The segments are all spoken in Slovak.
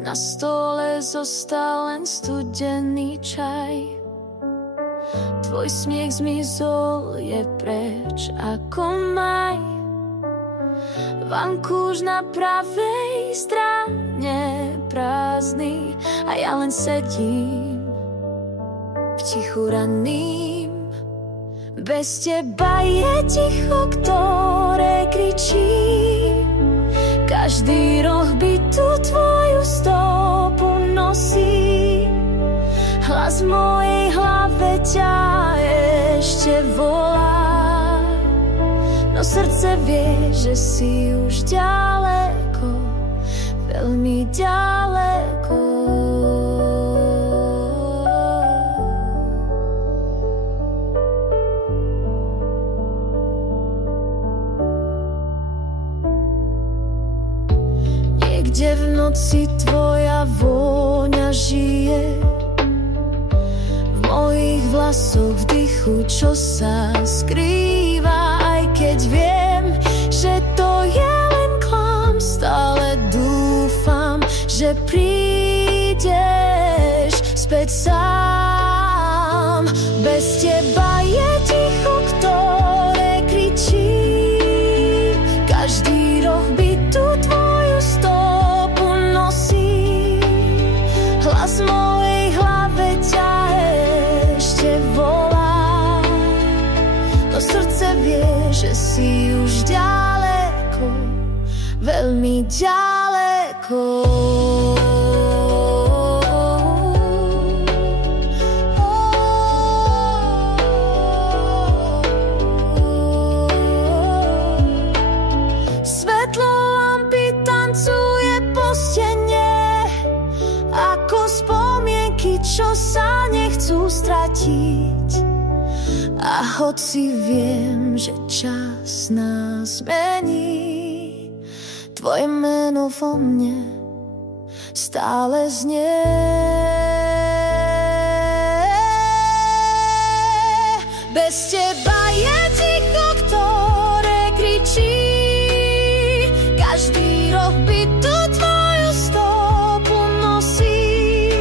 Na stole zostal len studený čaj. Tvoj smiech zmizol, je preč ako maj. Vankúš na pravej strane prázdny a ja len sedím v tichu raným. Bez teba je ticho, ktoré kričí. Každý roh by tu tvoju stopu nosí. Hlas v mojej hlave ťa ešte volá. No srdce vie, že si už ďaleko, veľmi ďaleko. Niekde v noci tvoja vôňa žije, v mojich vlasoch vdychu, čo sa skrýva. Aj keď viem, že to je len klam, stále dúfam, že prídeš späť sám. Bez teba je ticho, ktoré kričí. Každý roh by tu tvoju stopu nosí. Hlas v mojej hlave ťa ešte volá. No srdce vie, že si už ďaleko, veľmi ďaleko. Svetlo lampy tancuje po stene, ako spomienky, čo sa nechcú stratiť. A hoci viem, že čas nás mení, tvoje meno vo mne stále znie. Bez teba je ticho, ktoré kričí. Každý roh by tu tvoju stopu nosí.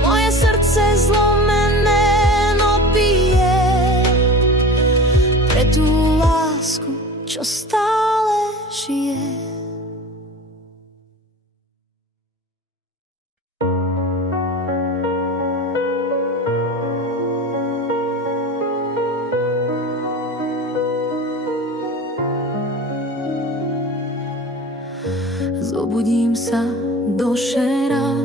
Moje srdce zlomené pre tú lásku, čo stále žije. Zobudím sa do šera,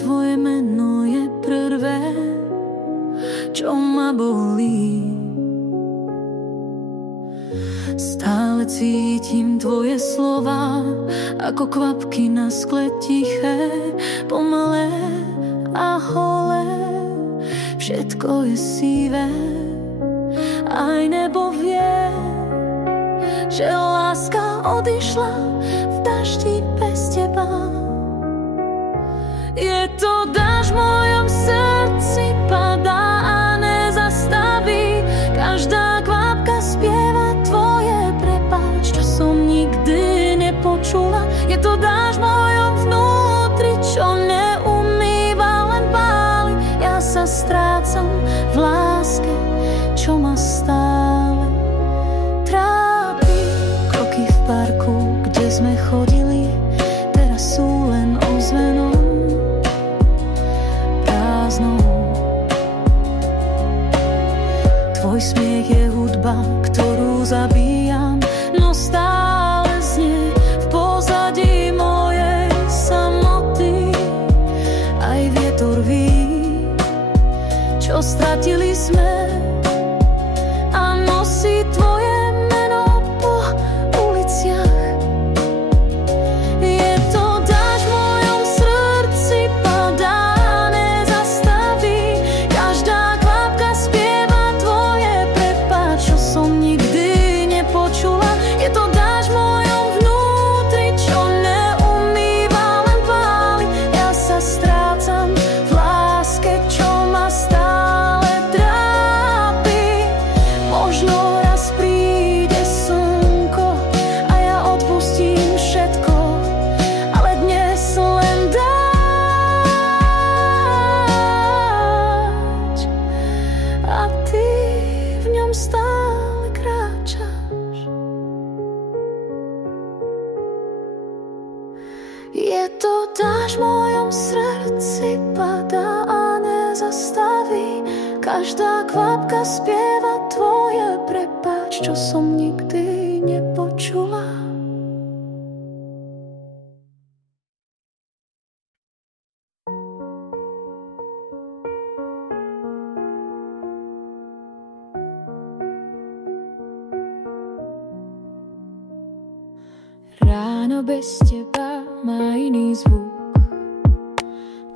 tvoje meno je prvé, čo ma bolí. Stále cítim tvoje slova, ako kvapky na skle tiché, pomalé a holé. Všetko je sivé, aj nebo vie, že láska odišla v daždi bez teba. Je to dážď v mojom srdci, padá a nezastaví. Každá kvapka spieva tvoje prepáč, čo som nikdy nepočula. Je to dážď v mojom vnútri, čo neumýva, len páli. Ja sa strácam v láske, čo ma stále trápi. Kroky v parku, kde sme chodili, teraz sú len ozvenou prázdnou. Tvoj smiech je hudba, ktorú zabíjam, no stále znie v pozadí mojej samoty. Aj vietor ví, čo stratili sme, a nosí tvoje meno po uliciach. Je to dážď v mojom srdci, padá a nezastaví. Každá kvapka spieva tvoje prepáč, čo som nikdy nepočula. Je to dážď v mojom vnútri, čo neumýva, len páli. Ja sa strácam v láske, čo ma stále trápi. srdci padá a nezastaví. Každá kvapka spieva tvoje prepáč, čo som nikdy nepočula. Ráno bez teba má iný zvuk.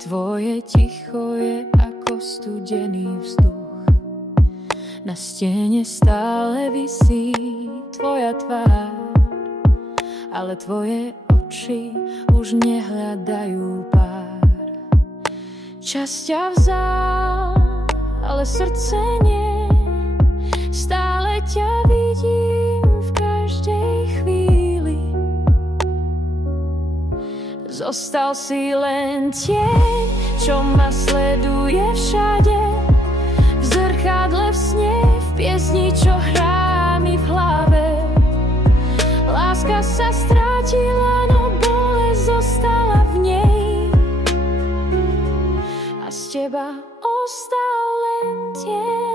Tvoje ticho je ako studený vzduch. Na stene stále visí tvoja tvár, ale tvoje oči už nehľadajú pár. Čas ťa vzal, ale srdce nie. Stále ťa vidím v každej chvíli. Zostal si len tieň, čo ma sleduje všade. V zrkadle, v sne, v piesni, čo hrá mi v hlave. Láska sa strátila, no bolesť zostala v nej. A z teba ostal len tieň.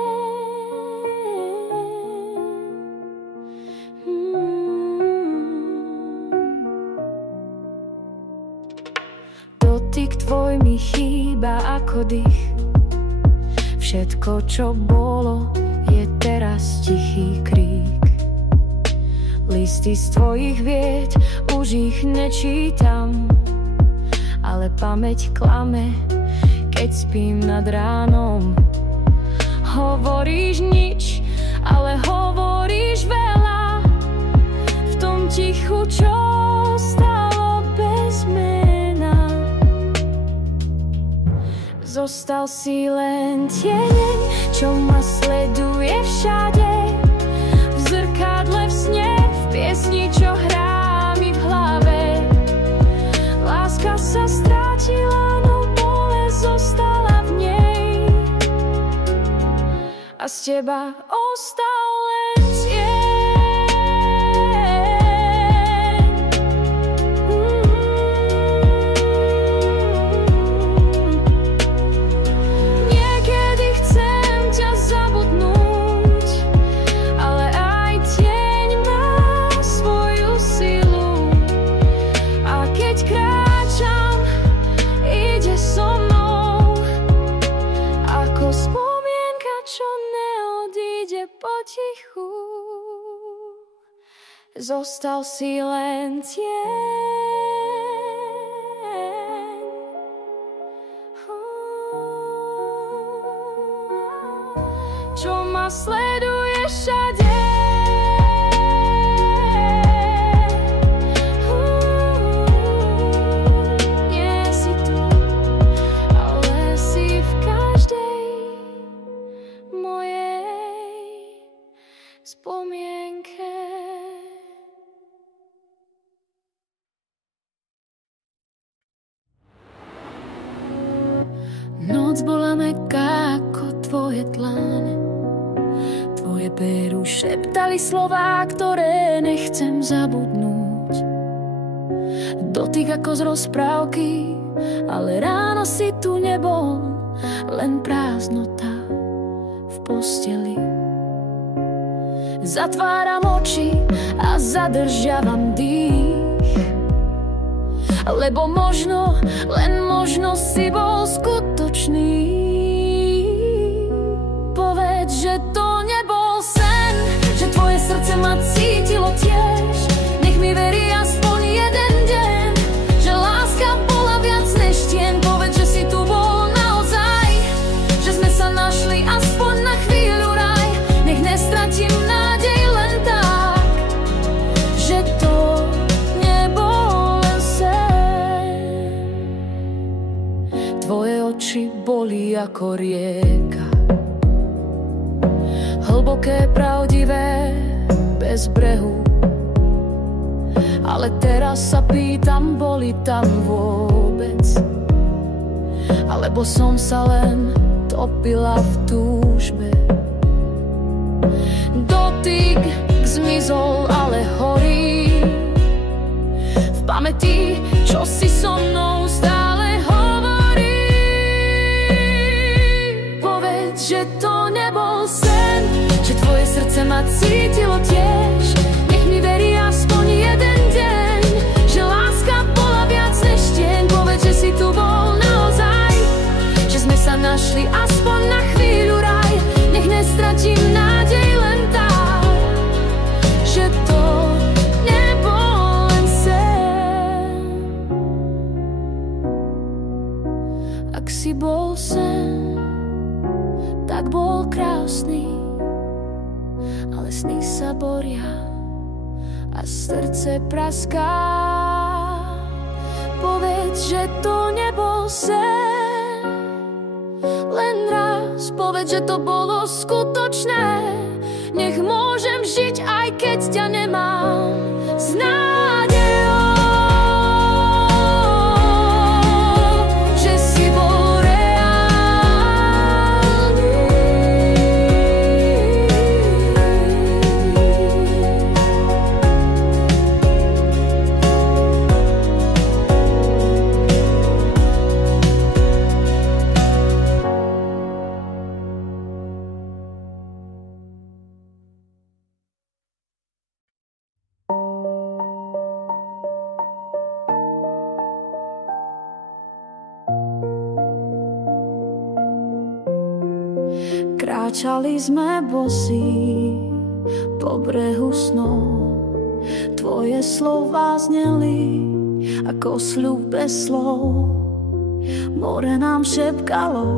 Dotyk tvoj mi chýba ako dých. Všetko, čo bolo, je teraz tichý krík. Listy z tvojich vied, už ich nečítam, ale pamäť klame, keď spím nad ránom. Hovoríš nič, ale hovoríš veľa. V tom tichu, čo stalo bez mena. Zostal si len tieň, čo ma sleduje všade. V zrkadle, v sne, v piesni, čo hrá mi v hlave. Láska sa strátila, no bolesť zostala v nej. A z teba ostal len tieň. Niekedy chcem ťa zabudnúť, ale aj tieň má svoju silu. A keď kráčam, ide so mnou ako spomienka, čo neodíde potichu. Zostal si len tieň, čo ma sleduje všade. Nie si tu, ale si v každej mojej spomienke. Noc bola mäkká ako tvoje dlane. Tvoje peru šeptali slová, ktoré nechcem zabudnúť. Dotyk ako z rozprávky, ale ráno si tu nebol. Len prázdnota v posteli. Zatváram oči a zadržiavam dých, lebo možno, len možno si bol skutočný. Povedz, že to nebol sen, že tvoje srdce ma cítilo tiež. Nech mi verí aspoň jeden deň, že láska bola viac než tieň. Povedz, že si tu bol naozaj, že sme sa našli aspoň na chvíľu raj. Nech nestratím nádej len tak, že to nebol len sen. Tvoje oči boli ako rieka, hlboké, pravdivé, bez brehu. Ale teraz sa pýtam, boli tam vôbec? Alebo som sa len topila v túžbe? Dotyk zmizol, ale horí v pamäti, čo si so mnou stále hovorí. cítilo tiež. Nech mi verí aspoň jeden deň, že láska bola viac než tieň. Povedz, že si tu bol naozaj, že sme sa našli aspoň na chvíľu raj. Nech nestratím nádej len tak, že to nebol len sen. Ak si bol sen, tak bol krásny, ale sny sa boria a srdce praská. Povedz, že to nebol sen, len raz povedz, že to bolo skutočné. Nech môžem žiť, aj keď ťa nemám, s nádejou, že si bol reálny. Kráčali sme bosí po brehu snov, tvoje slová zneli ako sľub bez slov. More nám šepkalo,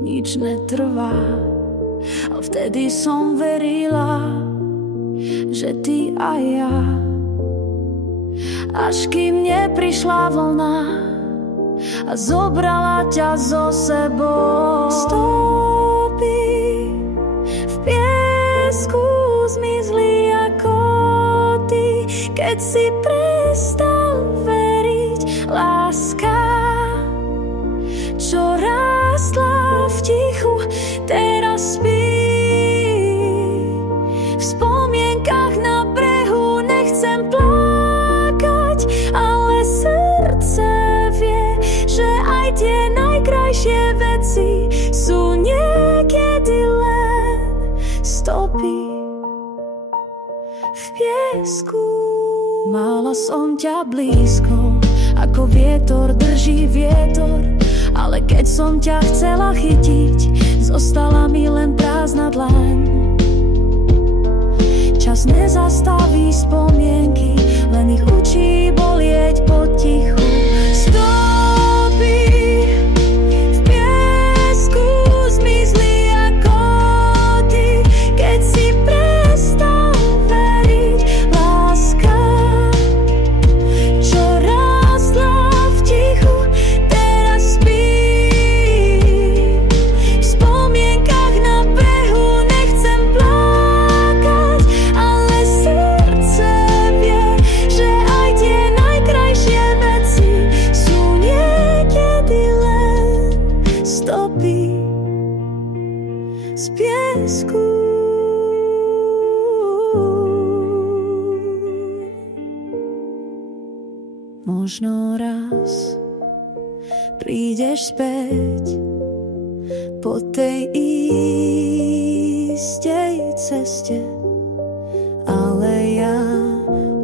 nič netrvá, a vtedy som verila, že ty a ja. Až kým neprišla vlna a zobrala ťa so sebou. Stopy v piesku zmizli ako ty, keď si prestal veriť. Láska, čo rástla v tichu, teraz spí. V spomienkach na brehu nechcem plakať, ale srdce vie, že aj tie najkrajšie veci sú niekedy len stopy v piesku. Mala som ťa blízko, ako vietor drží vietor, ale keď som ťa chcela chytiť, zostala mi len prázdna dlaň. Čas nezastaví spomienky, len ich učí bolieť potichu. Stopy v piesku zmizli ako ty, keď si prestal veriť. Láska, čo rástla v tichu, teraz spí. V spomienkach na brehu nechcem plakať, ale srdce vie, že aj tie najkrajšie veci sú niekedy len stopy z piesku. Možno raz prídeš späť po tej istej ceste, ale ja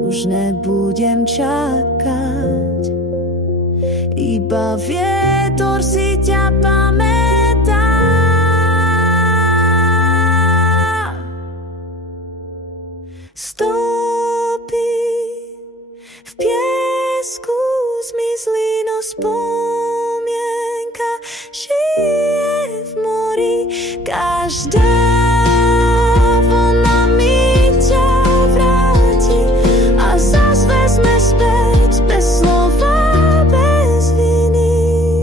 už nebudem čakať. Iba vietor si ťa pamätá. Stopy v piesku zmizli, no spomienka žije v mori. Každá vlna mi ťa vráti a zas vezme späť bez slova, bez viny.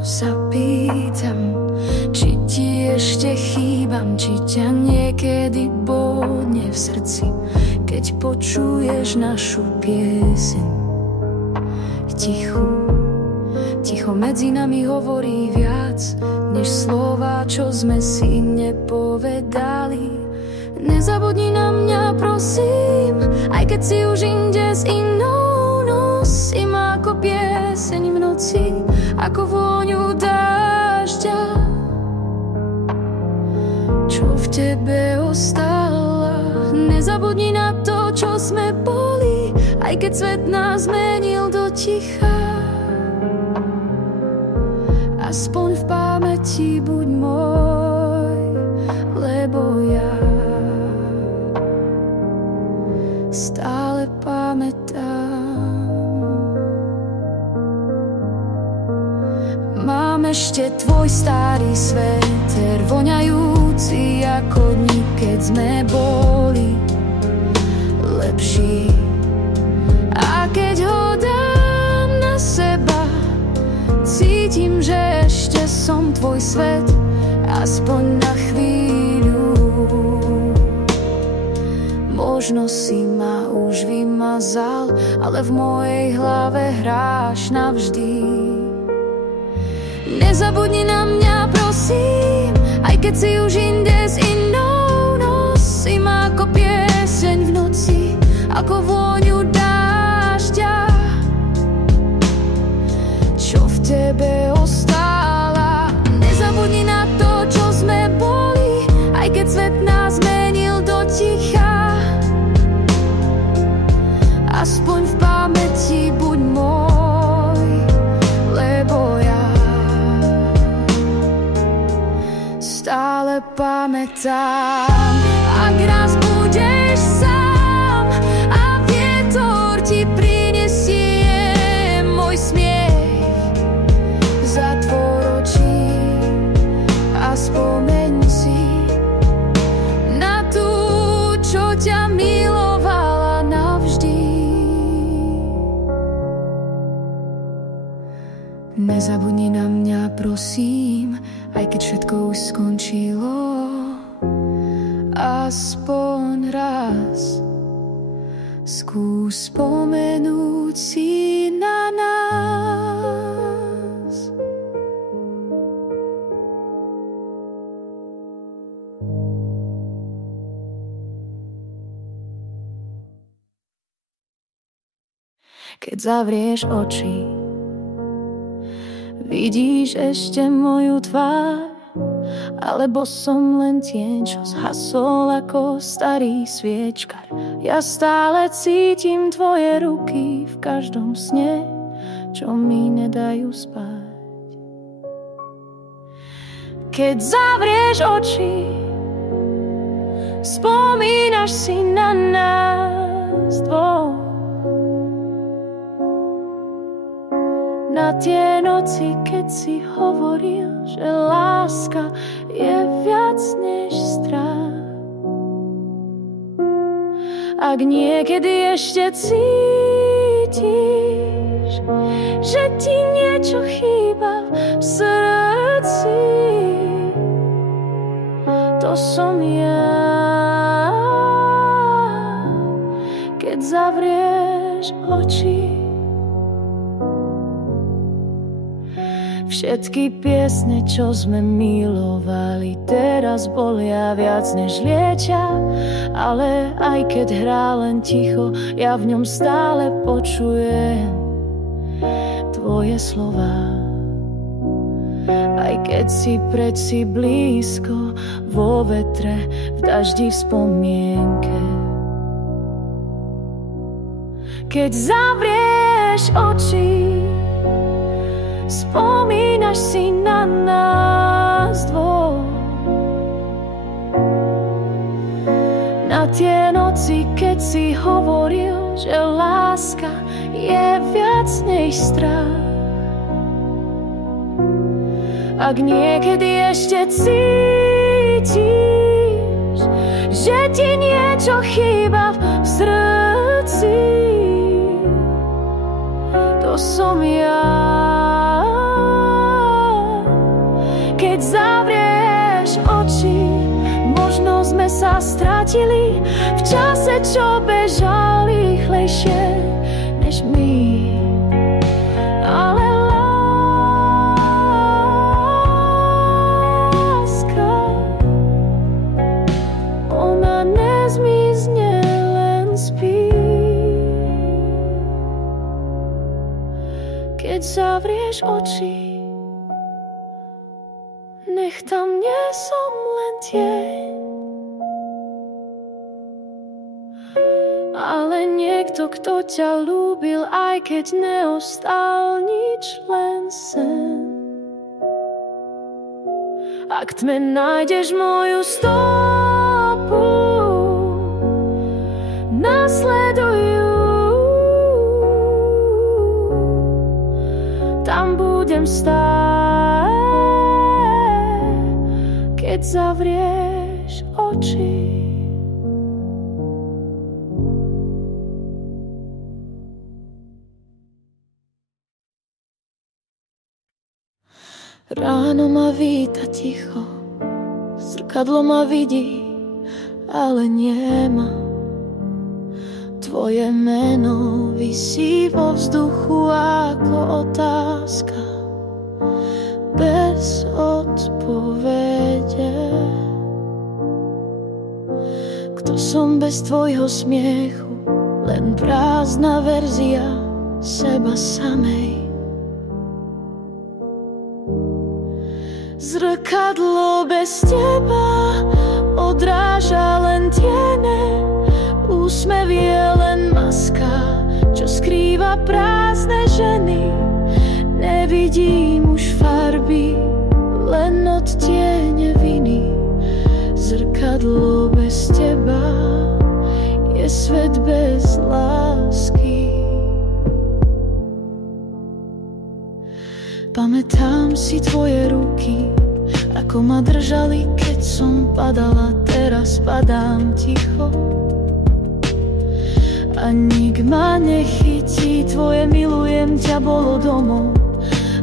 možno sa pýtam, či ti ešte chýbam, či ťa niekedy bodne v srdci, keď počuješ našu pieseň. Ticho medzi nami hovorí viac, než slova, čo sme si nepovedali. Nezabudni na mňa, prosím, aj keď si už inde s inou. Nosím ako pieseň v noci, ako vôňu dážďa, čo v tebe ostala. Nezabudni na to, čo sme boli, aj keď svet nás zmenil do ticha. Aspoň v pamäti buď môj, lebo ja stále pamätám. Mám ešte tvoj starý sveter, voňajúci ako dni, keď sme boli lepší. A keď ho dám na seba, cítim, že ešte som tvoj svet, aspoň na chvíľu. Možno si ma už vymazal, ale v mojej hlave hráš navždy. Nezabudni na mňa, prosím, aj keď si už inde s inou. Nosím ako pieseň v noci, ako vôňu dážďa, čo v tebe ostala. Nezabudni na to, čo sme boli, aj keď svet nás zmenil do ticha. Aspoň v pamäti buď môj, lebo ja stále pamätám. Ak raz budeš sám a vietor ti prinesie môj smiech, zatvor oči a spomeň si na tú, čo ťa milovala navždy. Nezabudni na mňa, prosím, aj keď všetko už skončilo. Aspoň raz skús spomenúť si na nás. Keď zavrieš oči, vidíš ešte moju tvár, alebo som len tieň, čo zhasol ako starý sviečkar. Ja stále cítim tvoje ruky v každom sne, čo mi nedajú spať. Keď zavrieš oči, spomínaš si na nás dvoch, na tie noci, keď si hovoril, že láska je viac než strach. Ak niekedy ešte cítiš, že ti niečo chýba v srdci, to som ja. Keď zavrieš oči, všetky piesne, čo sme milovali, teraz bolia viac než liečia. Ale aj keď hrá len ticho, ja v ňom stále počujem tvoje slová. Aj keď si predsi blízko, vo vetre, v daždi, v spomienke. Keď zavrieš oči, spomínaš si na nás dvoch, na tie noci, keď si hovoril, že láska je viac než strach. Ak niekedy ešte cítiš, že ti niečo chýba v srdci, to som ja. sa stratili v čase, čo bežal rýchlejšie než my. Ale láska, ona nezmizne, len spí. Keď zavrieš oči, nech tam nie som len tieň, ale niekto, kto ťa ľúbil, aj keď neostal nič, len sen. Ak tme nájdeš moju stopu, nasleduj ju, tam budem stáť, keď zavrieš oči. Ráno ma víta ticho, zrkadlo ma vidí, ale nemá. Tvoje meno visí vo vzduchu ako otázka bez odpovede. Kto som bez tvojho smiechu, len prázdna verzia seba samej. Zrkadlo bez teba odráža len tiene, úsmev je len maska, čo skrýva prázdne ženy. Nevidím už farby, len odtiene viny. Zrkadlo bez teba je svet bez lásky. Pamätám si tvoje ruky, ako ma držali, keď som padala. Teraz padám ticho a nik ma nechytí. Tvoje milujem ťa bolo domov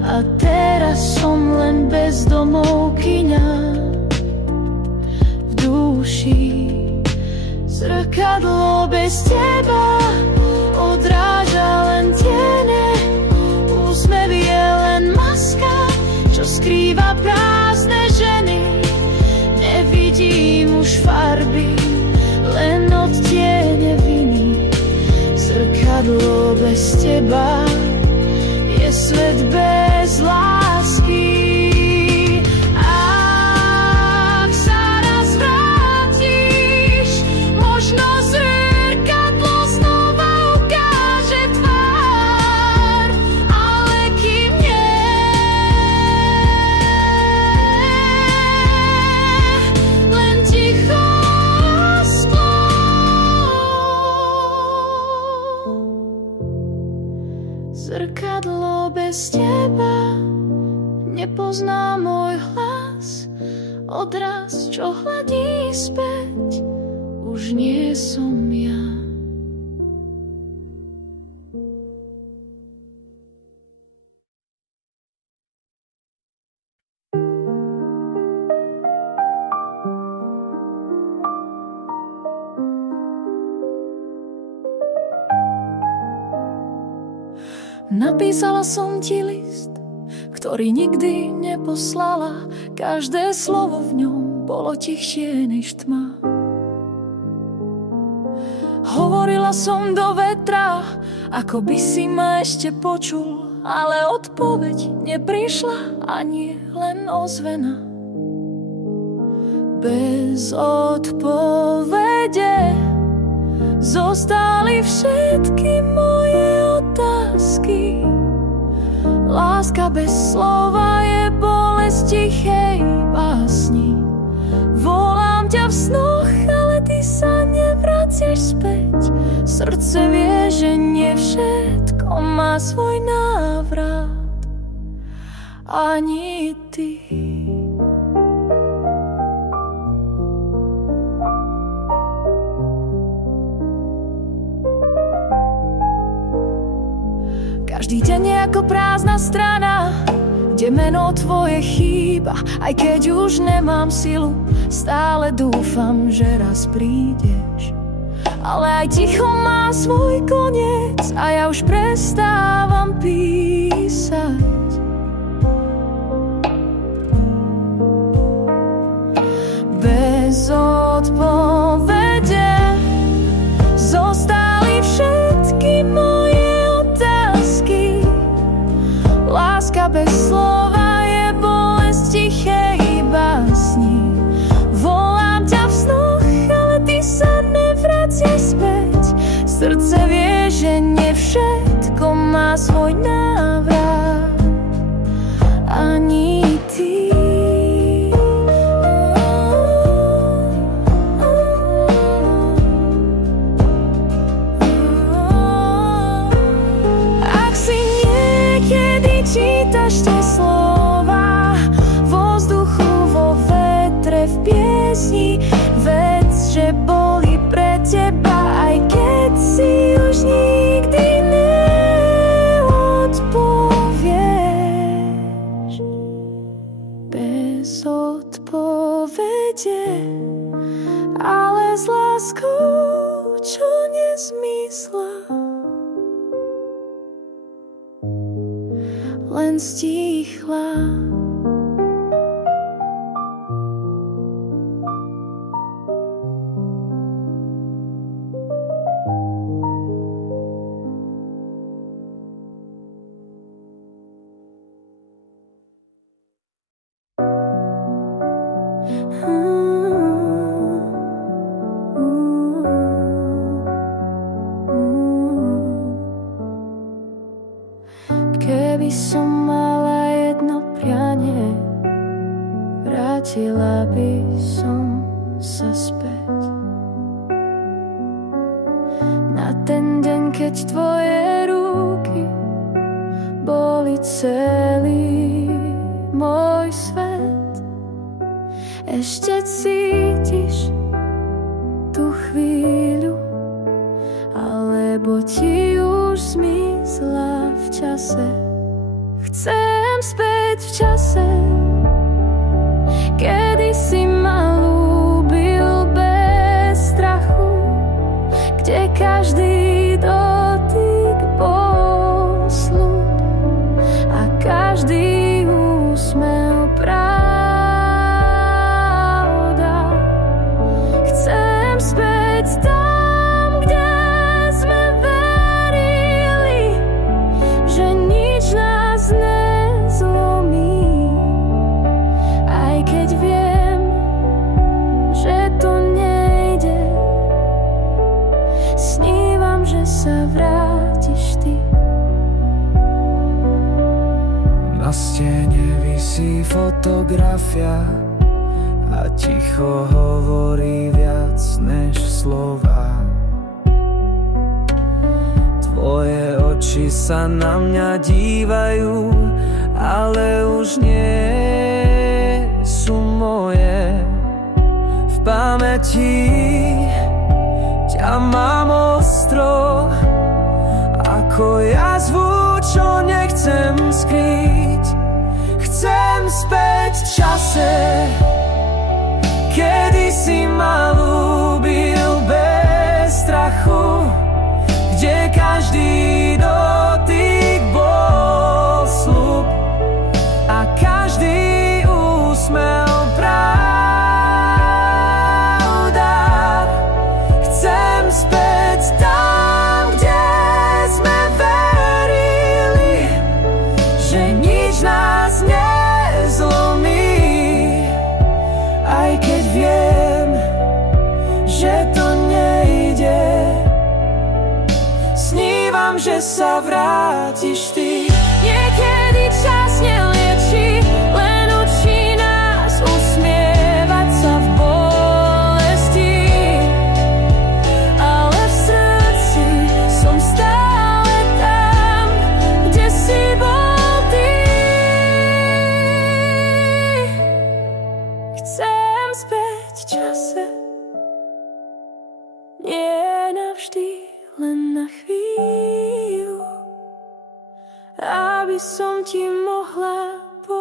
a teraz som len bezdomovkyňa v duši. Zrkadlo bez teba odráža len tiene, úsmev je len maska, čo skrýva prázdne ženy. Nevidím už farby, len odtiene viny. Zrkadlo bez teba je svet bez lásky. Ak sa raz vrátiš, možno zrkadlo znova ukáže tvár, ale kým nie, len ticho sklo. Zrkadlo bez teba nepozná môj hlas, odraz, čo hladí späť, už nie som ja. Napísala som ti list, ktorý nikdy neposlala. Každé slovo v ňom bolo tichšie než tma. Hovorila som do vetra, ako by si ma ešte počul, ale odpoveď neprišla ani len ozvena. Bez odpovede zostali všetky moje otázky. Láska bez slova je bolesť tichej básni. Volám ťa v snoch, ale ty sa nevraciaš späť. Srdce vie, že nie všetko má svoj návrat, ani ty. Každý deň je ako prázdna strana, kde meno tvoje chýba. Aj keď už nemám silu, stále dúfam, že raz prídeš. Ale aj ticho má svoj koniec a ja už prestávam písať. Bez odpovede zostali všetky moje otázky. Láska bez slova je bolesť tichej básni. Volám ťa v snoch, ale ty sa nevraciaj späť. Srdce vie, že nie všetko má svoj návrat. Ani ty. Čítaš tie slova vo vzduchu, vo vetre, v piesni. Vedz, že boli pre teba, aj keď si už nikdy neodpovieš. Bez odpovede, ale s láskou, čo nezmysla. Len stichla. Keby som mala jedno prianie, vrátila by som sa späť na ten deň, keď tvoje ruky boli celý môj svet. Ešte cítiš tú chvíľu, alebo ti už zmizla v čase. Chcem späť v čase, kedy si ma ľúbil bez strachu, kde každý dotyk bol sľub a každý úsmev pravda. Chcem späť tam, kde sme verili, že nič nás nezlomí. Aj keď viem, že to nejde, snívam, že sa vrátiš ty. Na stene visí fotografia a ticho hovorí viac než slova. Tvoje oči sa na mňa dívajú, ale už nie sú moje. V pamäti ťa mám ostro, ako jazvu, čo nechcem skrýť. Chcem späť v čase, kedy si ma ľúbil bez strachu, kde každý dotyk bol sľub a každý úsmev pravda. Chcem späť tam, kde sme verili, že nič nás nezlomí. Aj keď viem, že to nejde, snívam, že sa vrátiš ty. Niekedy čas nelieči, len učí nás usmievať sa v bolesti. Ale v srdci som stále tam, kde si bol ty. Chcem späť v čase, nie navždy, len na chvíľu, aby som ti mohla povedať.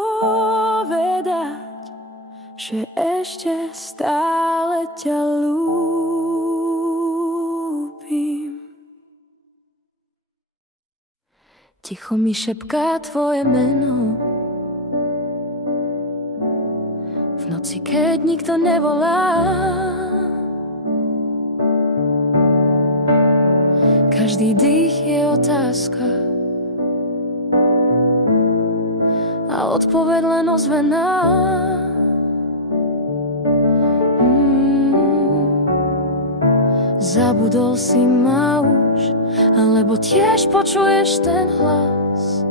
že ešte stále ťa ľúbim. Ticho mi šepká tvoje meno, v noci, keď nikto nevolá. Každý dých je otázka a odpoveď len ozvená. Zabudol si ma už, alebo tiež počuješ ten hlas.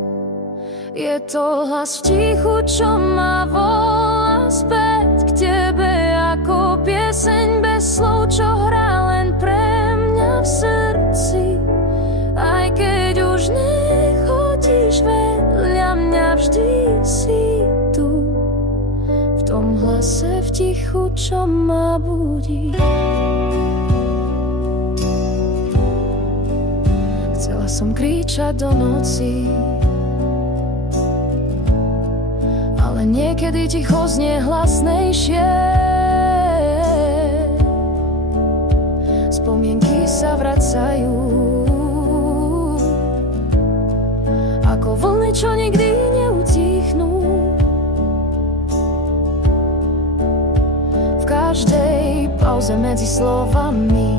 Je to hlas v tichu, čo ma volá späť k tebe, ako pieseň bez slov, čo hrá len pre mňa v srdci. Aj keď už nechodíš vedľa mňa, vždy si tu, v tom hlase v tichu, čo ma budí. Chcela som kričať do noci, ale niekedy ticho znie hlasnejšie. Spomienky sa vracajú ako vlny, čo nikdy neutíchnú. V každej pauze medzi slovami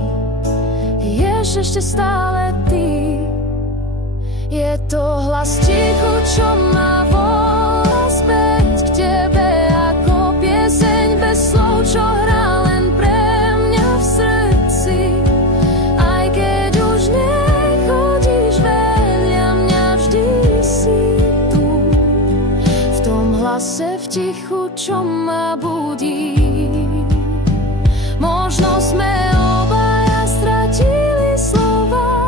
ješ ešte stále ty. Je to hlas tichu, čo ma volá späť k tebe, ako pieseň bez slov, čo hrá len pre mňa v srdci. Aj keď už nechodíš vedľa mňa, vždy si tu, v tom hlase v tichu, čo ma budí. Možno sme obaja stratili slova,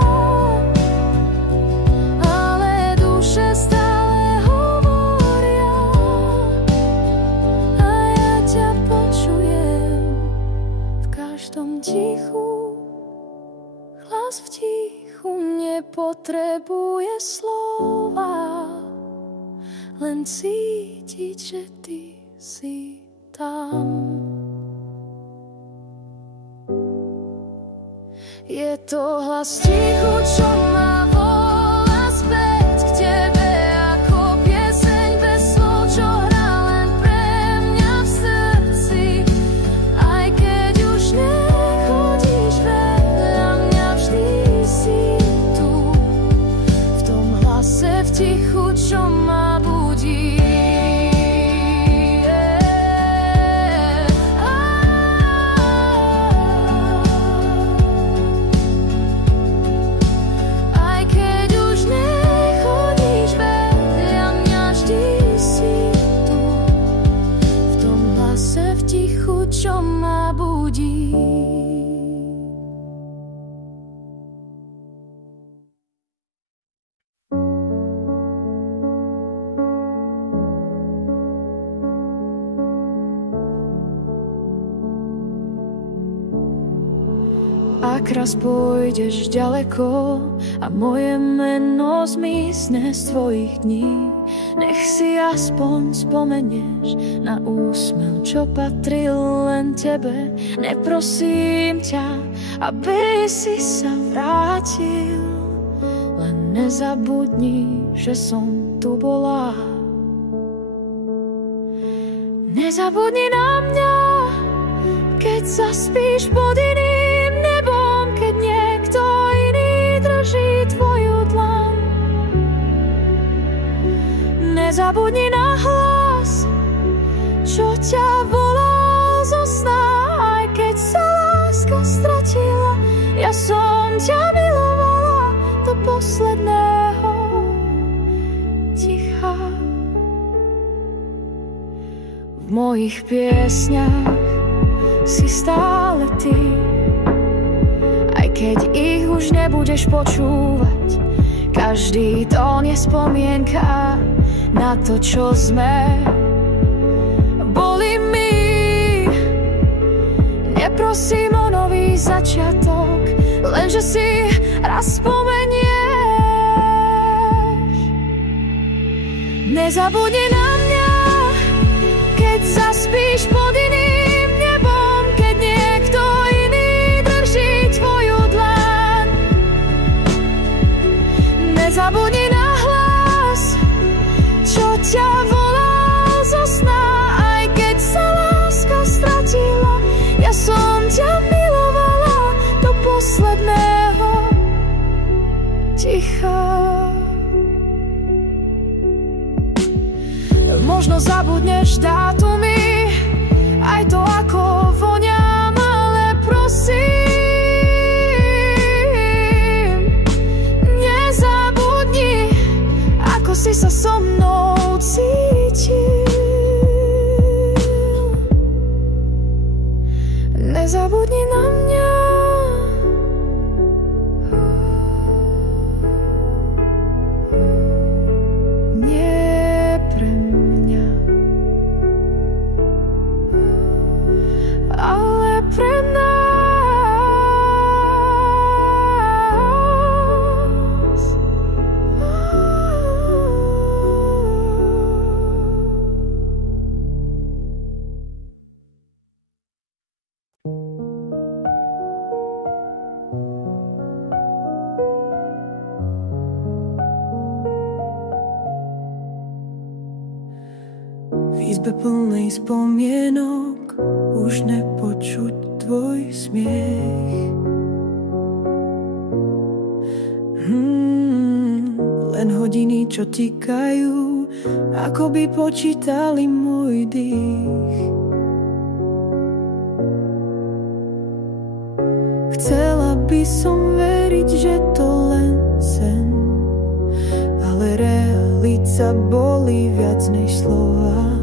ale duše stále hovoria a ja ťa počujem v každom tichu. Hlas v tichu nepotrebuje slova, len cítiť, že ty si tam. Je to hlas tichu, čo ma volá späť k tebe, ako pieseň bez slov, čo hrá len pre mňa v srdci. Aj keď už nechodíš vedľa mňa, vždy si tu, v tom hlase v tichu, čo ma budí. Čo ma budí. Ak raz pôjdeš ďaleko a moje meno zmizne z tvojich dní, nech si aspoň spomenieš na úsmev, čo patril len tebe. Neprosím ťa, aby si sa vrátil, len nezabudni, že som tu bola. Nezabudni na mňa, keď zaspíš pod iným nebom, keď niekto iný drží tvoju dlaň. Nezabudni na hlas, čo ťa volal zo sna, aj keď sa láska stratila. Ja som ťa milovala do posledného ticha. V mojich piesňach si stále ty, aj keď ich už nebudeš počúvať. Každý tón je spomienka na to, čo sme boli my. Neprosím o nový začiatok, lenže si raz spomenieš. Nezabudni na mňa, keď zaspíš pod zabudneš dátumy, aj to ako voňam, ale prosím, nezabudni, ako si sa so mnou cítil. Nezabudni na mňa. Nie pre mňa, ale pre nás. V izbe plnej spomienok už nepočuť tvoj smiech. Len hodiny, čo tikajú, ako by počítali môj dých. Chcela by som veriť, že to len sen, ale realita bolí viac než slova.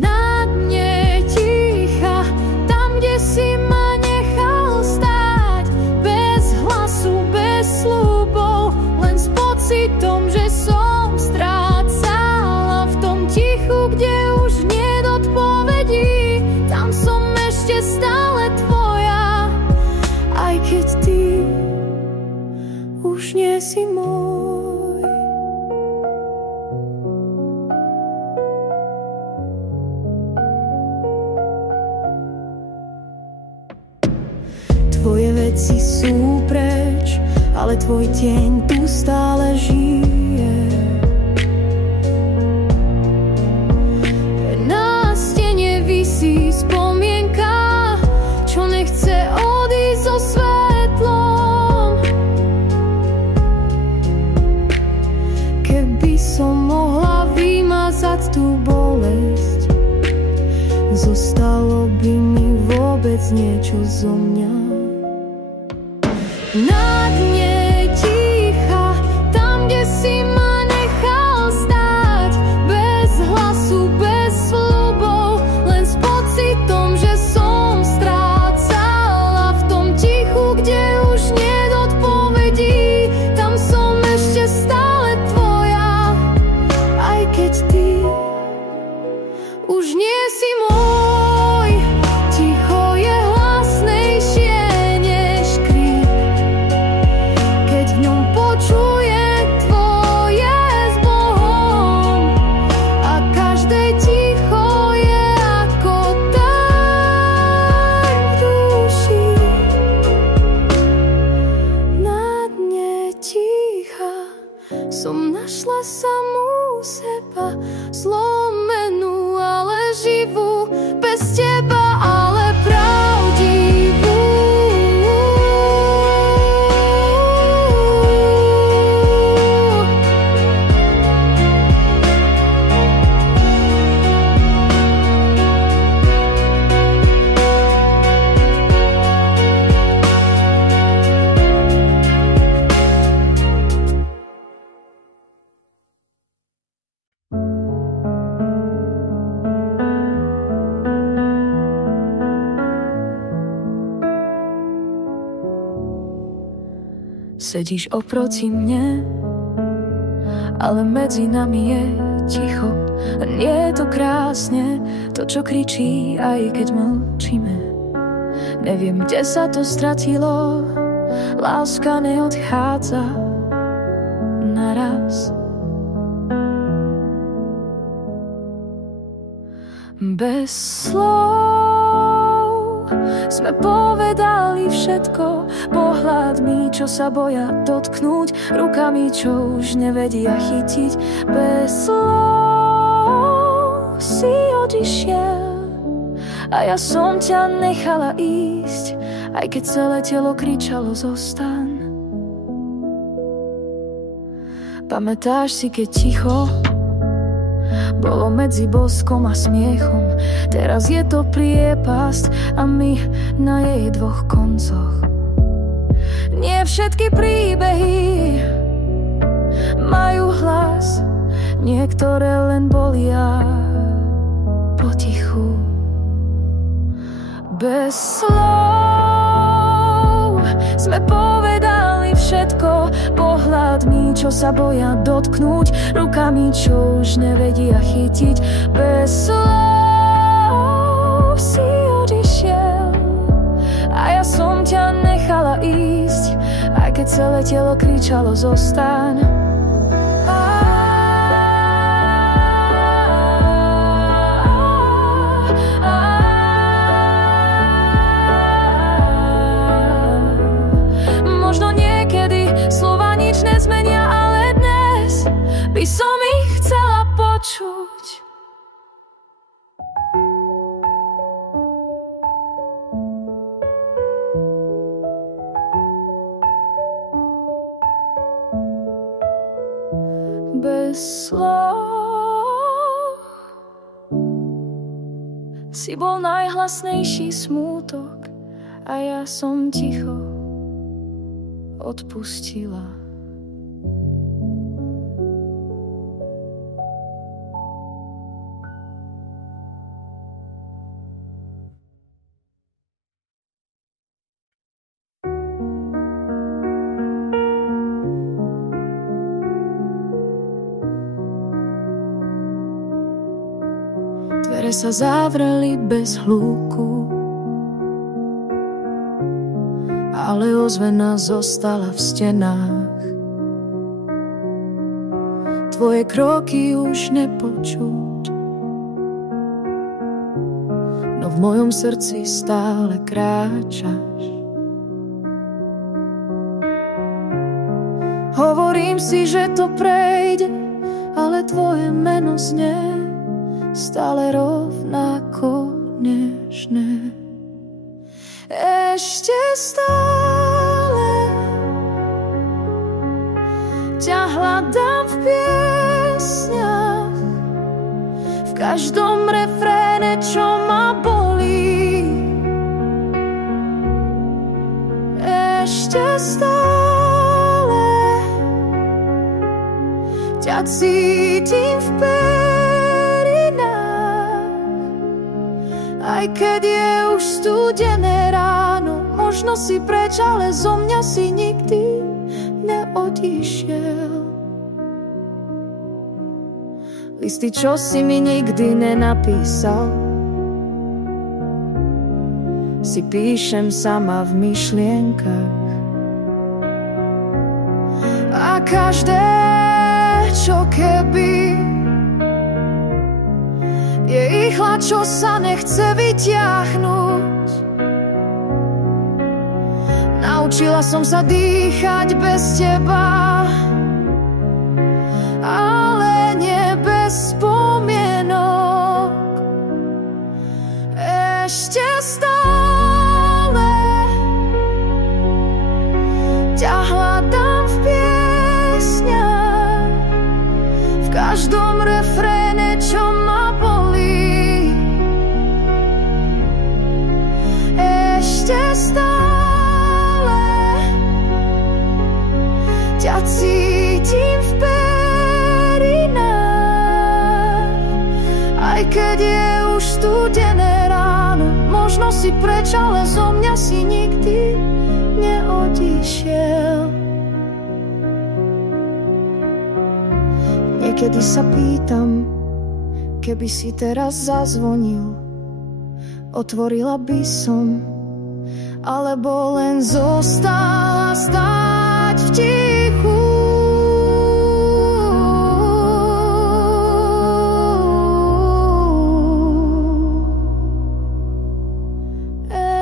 Na dne ticha, tam, kde si ma nechal stáť, bez hlasu, bez sľubov, len s pocitom, že som strácala. V tom tichu, kde už niet odpovedí, tam som ešte stále tvoja, aj keď ty už nie si môj. Tvoje veci sú preč, ale tvoj tieň tu stále žije. Na stene visí spomienka, čo nechce odísť so svetlom. Keby som mohla vymazať tú bolesť, zostalo by mi vôbec niečo zo mňa. Na dne ticha, tam, kde si ma nechal stáť, bez hlasu, bez sľubov, len s pocitom, že som strácala. V tom tichu, kde už niet odpovedí, tam som ešte stále tvoja, aj keď ty už nie si môj. Ticho je hlasnejšie než krík, keď v ňom počujem tvoje s Bohom, a každé ticho je ako taň v duši. Na dne ticha som našla samú seba, zlomenú, ale živú, bez teba, ale pravdivú. Sedíš oproti mne, ale medzi nami je ticho. Nie je to krásne, to čo kričí, aj keď mlčíme. Neviem, kde sa to stratilo, láska neodchádza naraz. Bez slov sme povedali všetko, pohľadmi, čo sa boja dotknúť, rukami, čo už nevedia chytiť. Bez slov si odišiel a ja som ťa nechala ísť, aj keď celé telo kričalo zostaň. Pamätáš si, keď ticho bolo medzi boskom a smiechom. Teraz je to priepasť a my na jej dvoch koncoch. Nie všetky príbehy majú hlas, niektoré len bolia potichu. Bez slov sme povedali všetko, pohľadmi, čo sa boja dotknúť, rukami, čo už nevedia chytiť. Bez slov si odišiel a ja som ťa nechala ísť, aj keď celé telo kričalo zostaň. Nezmenia, ale dnes by som ich chcela počuť. Bez slov si bol najhlasnejší smútok a ja som ticho odpustila. Dvere sa zavreli bez hluku, ale ozvena zostala v stenách. Tvoje kroky už nepočuť, no v mojom srdci stále kráčaš. Hovorím si, že to prejde, ale tvoje meno znie stále rovnako nežné. Ešte stále ťa hľadám v piesňach, v každom refréne, čo ma bolí. Ešte stále ťa cítim v aj keď je už studené ráno. Možno si preč, ale zo mňa si nikdy neodišiel. Listy, čo si mi nikdy nenapísal, si píšem sama v myšlienkach. A každé, čo keby, je ichla, čo sa nechce vyťahnuť. Naučila som sa dýchať bez teba, ale nie bez spomienok. Ešte stále ťa hľadám v piesňach, v každom refréne, čo ma bolí. Ešte stále ťa cítim v perinách, aj keď je už studené ráno. Možno si preč, ale zo mňa si nikdy neodišiel. Niekedy sa pýtam, keby si teraz zazvonil, otvorila by som, alebo len zostala stáť v tichu.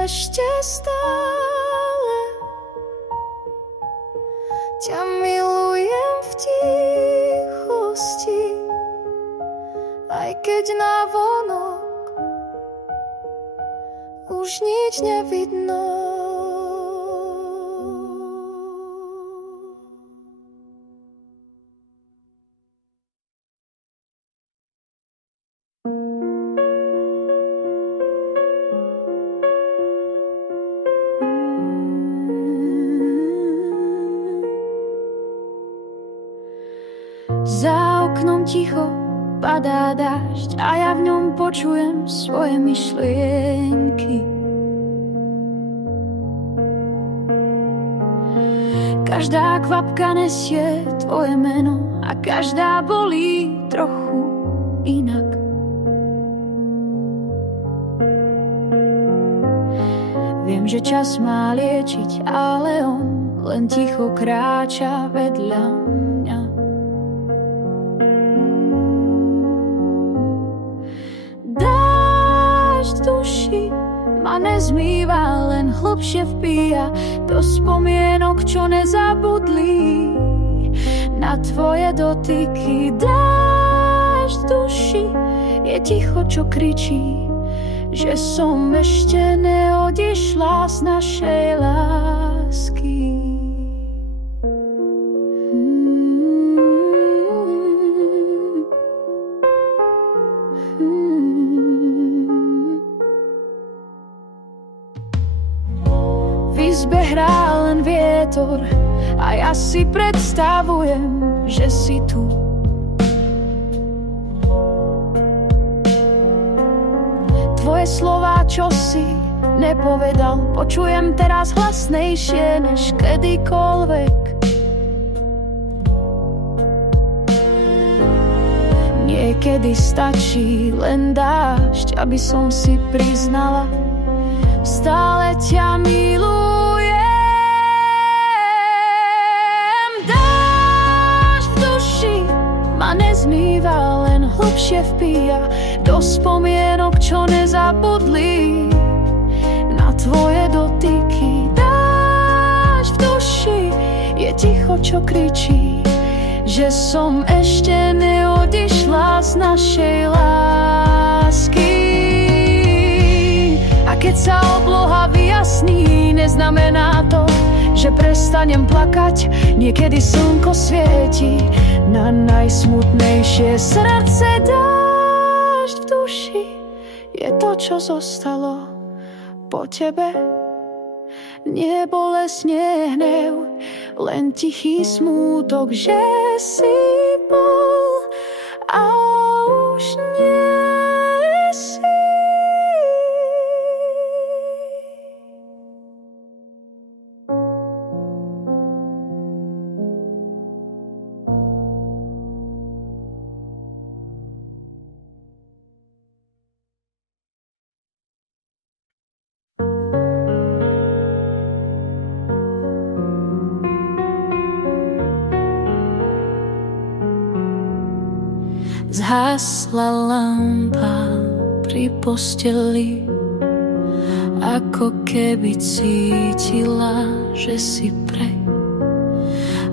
Ešte stále ťa milujem v tichosti, aj keď navonok už nič nevidno. Za oknom ticho padá dážď a ja v ňom počujem svoje myšlienky. Každá kvapka nesie tvoje meno a každá bolí trochu inak. Viem, že čas má liečiť, ale on len ticho kráča vedľa mňa. Dážď duši ma nezmýva, len hlbšie vpíja do spomienok, čo nezabudli na tvoje dotyky. Dážď duši je ticho, čo kričí, že som ešte neodišla z našej lásky. V izbe hrá len vietor a ja si predstavujem, že si tu. Tvoje slová, čo si nepovedal, počujem teraz hlasnejšie než kedykoľvek. Niekedy stačí len dážď, aby som si priznala, stále ťa milujem. Dážď v duši ma nezmýva, len hlbšie vpíja do spomienok, čo nezabudli na tvoje dotyky. Dážď v duši je ticho, čo kričí, že som ešte neodišla z našej lásky. A keď sa obloha vyjasní, neznamená to, že prestanem plakať. Niekedy slnko svieti na najsmutnejšie srdce. Dážď v duši je to, čo zostalo po tebe. Nie bolesť, nie hnev, len tichý smútok, že si bol a už nie si. Zhasla lampa pri posteli, ako keby cítila, že si preč.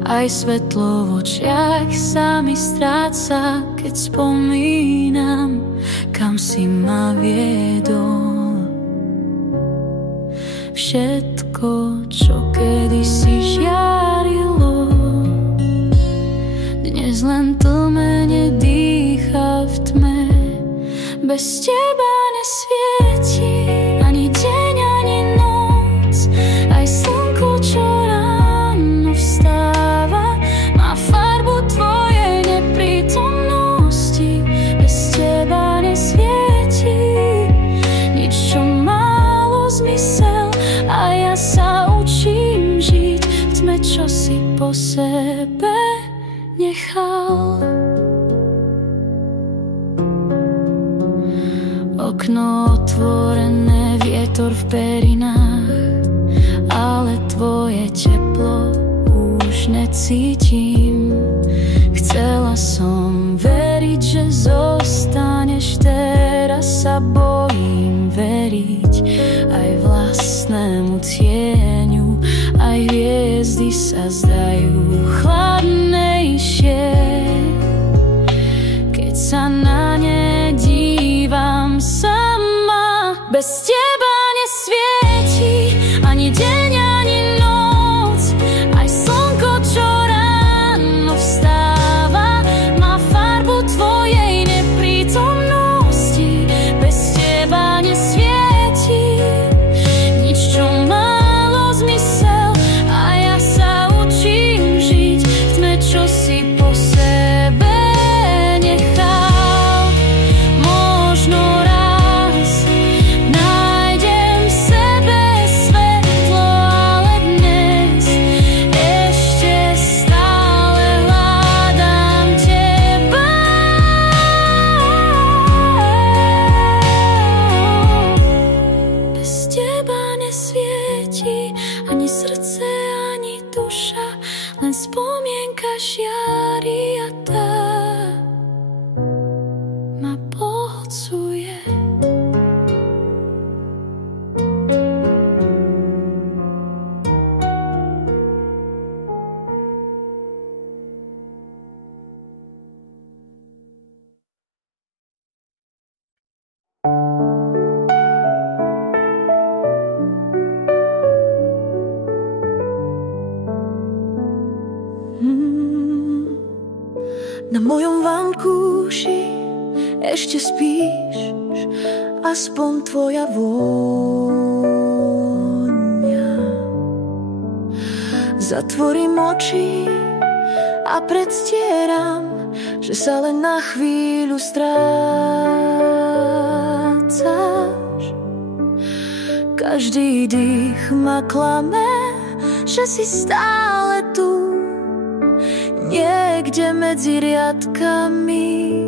Aj svetlo v očiach sa mi stráca, keď spomínam, kam si ma viedol. Všetko, čo kedysi žiarilo, dnes len tlmene dýcha v tme. Bez teba nesvieti ani deň, ani noc. Aj slnko, čo ráno vstáva, má farbu tvojej neprítomnosti. Bez teba nesvieti nič, čo málo zmysel. A ja sa učím žiť v tme, čo si po sebe nechal. Okno otvorené, vietor v perinách, ale tvoje teplo už necítim. Chcela som veriť, že zostaneš, teraz sa bojím veriť aj vlastnému tieňu. Aj hviezdy sa zdajú chladnejšie, keď sa na ne dívam sama. Bez teba nesvieti ani deň, ani noc. Aj slnko, čo ráno vstáva, má farbu tvojej neprítomnosti. Bez teba nesvieti nič, čo málo zmysel. A ja sa učím žiť v tme, čo si po sebe ani srdce, ani duša, len spomienka žiari a tá ma pohlcuje. Na mojom vankúši ešte spíš, aspoň tvoja vôňa. Zatvorím oči a predstieram, že sa len na chvíľu strácaš. Každý dých ma klame, že si stále tu, niekde medzi riadkami.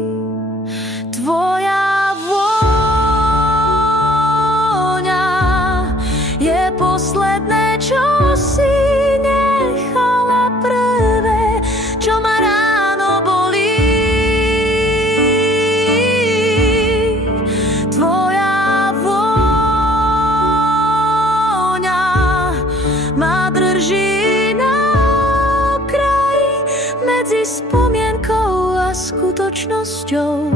Tvoja vôňa je posledné, čo si nechala prvé, čo ma ráno bolí. Tvoja vôňa ma drží na medzi spomienkou a skutočnosťou.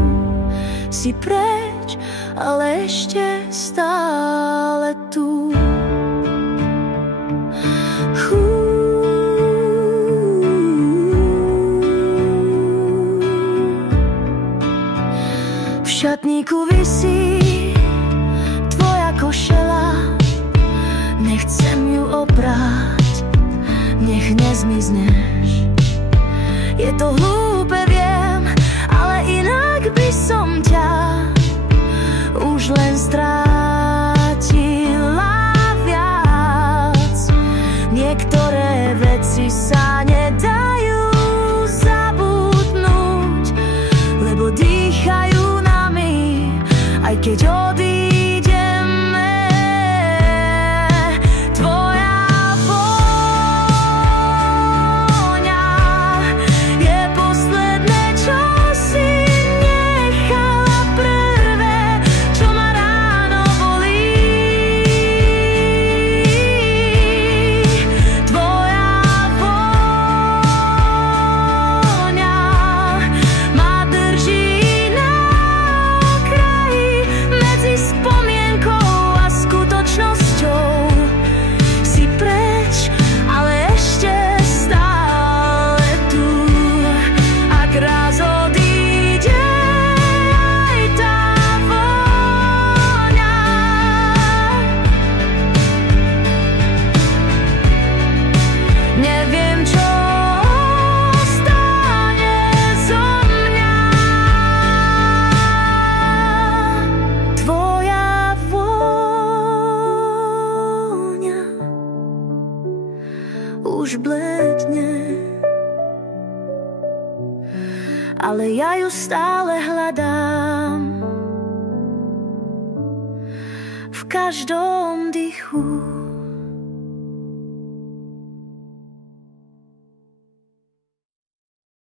Si preč, ale ešte stále tu. V šatníku visí tvoja košela, nechcem ju oprať, nech nezmizneš. Je to hlúpe, viem, ale inak by som ťa už len strátila viac. Niektoré veci sa nedajú zabudnúť, lebo dýchajú nami, aj keď odídeme. Už bledne, ale ja ju stále hľadám v každom dychu.